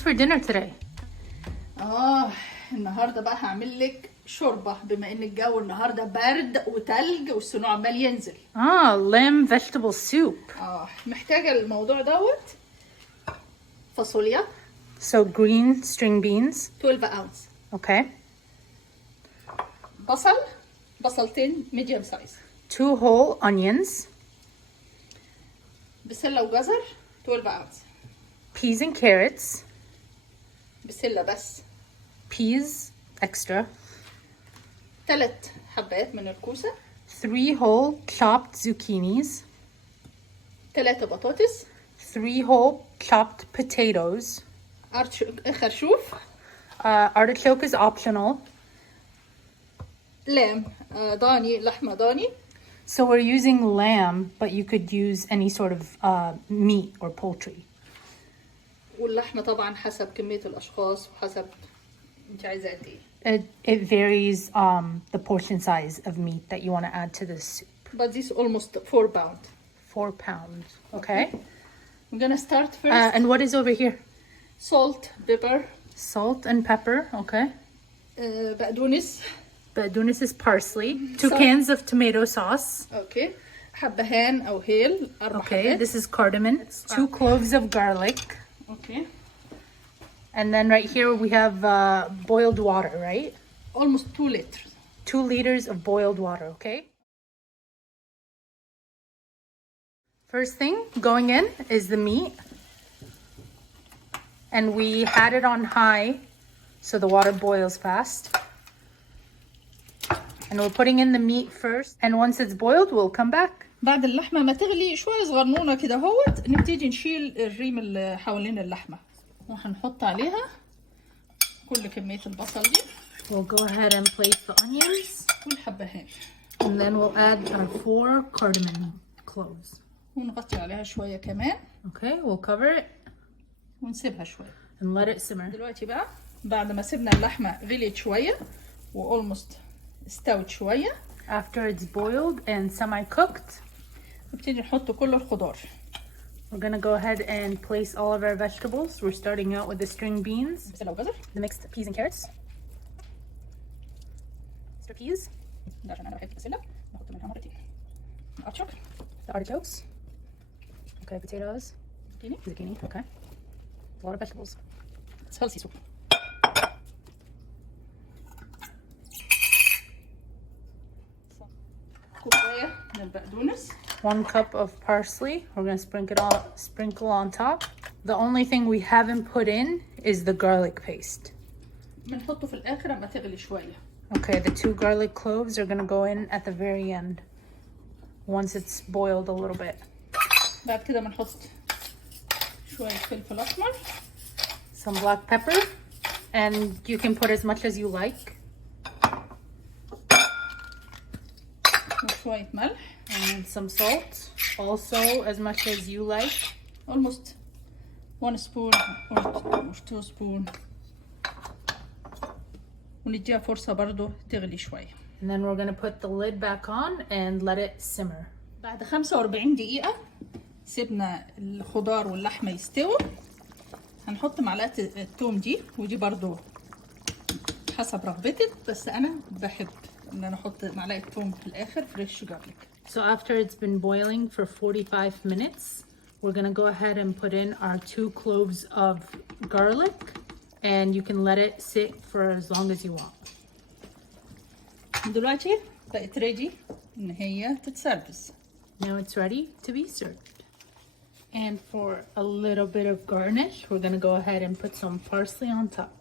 what's for dinner today? النهارده بقى هعمل لك شوربه بما ان الجو النهارده برد وتلج والسنو عمال ينزل. Lamb vegetable soup. محتاجه الموضوع دوت فاصوليا. So green string beans. 12 ounce. Okay. بصلتين medium size. 2 whole onions. بسله وجزر 12 ounce. Peas and carrots. بسله بس. Peas extra. 3 حبات من الكوسه. 3 whole chopped zucchinis. 3 بطاطس. 3 whole chopped potatoes. خرشوف. Artichoke is optional. لام لحمه ضاني. So we're using lamb, but you could use any sort of meat or poultry. واللحمه طبعا حسب كميه الاشخاص وحسب انت عايزه قد ايه. It varies the portion size of meat that you want to add to this soup. But this almost 4 pounds. 4 pounds. Okay. I'm gonna start first. And what is over here? Salt, pepper. Salt and pepper. Okay. بقدونس. Baqdunus is parsley. 2 cans of tomato sauce. Okay. حبهان أو هيل 4 Okay. This is cardamom. 2 cloves of garlic. Okay. And then right here we have boiled water, right? Almost 2 liters. 2 liters of boiled water, okay? First thing going in is the meat. And we had it on high so the water boils fast. And we're putting in the meat first. And once it's boiled, we'll come back. بعد اللحمة ما تغلي شوية صغنونة كده اهوت نبتدي نشيل الريم اللي حوالين اللحمة وهنحط عليها كل كمية البصل دي. We'll go ahead and place the onions. والحبهان. And then we'll add our 4 cardamom cloves. ونغطي عليها شوية كمان. Okay, we'll cover it. ونسيبها شوية. And let it simmer. دلوقتي بقى بعد ما سيبنا اللحمة غليت شوية و almost استوت شوية. After it's boiled and semi-cooked, نبتدي نحط كل الخضار. we're gonna go ahead and place all of our vegetables. We're starting out with the string beans, بسلة وجزر. the mixed peas and carrots. Extra peas. ده عشان أنا بحب البسلة بحط منها مرتين. artichoke. The artichokes. Okay, potatoes. zucchini. Zucchini, okay. A lot of vegetables. It's healthy soup. كوباية من البقدونس. 1 cup of parsley. We're gonna sprinkle on top. The only thing we haven't put in is the garlic paste. بنحطه في الآخر أما تغلي شوية. Okay, the 2 garlic cloves are gonna go in at the very end once it's boiled a little bit. بعد كده بنحط شوية فلفل أسمر. Some black pepper, and you can put as much as you like. وشوية ملح. And some salt, also as much as you like. Almost 1 spoon or 2 spoon. ونديها فرصة برضو تغلي شوية. And then we're gonna put the lid back on and let it simmer. بعد 45 دقيقة سيبنا الخضار واللحمة يستووا. هنحط معلقة الثوم دي ودي برضو حسب رغبتك بس أنا بحب إن أنا أحط معلقة ثوم في الآخر فريش جارليك. So after it's been boiling for 45 minutes, we're gonna go ahead and put in our 2 cloves of garlic, and you can let it sit for as long as you want. دلوقتي بقت ready إن هي تتسرفس. Now it's ready to be served. And for a little bit of garnish, we're gonna go ahead and put some parsley on top.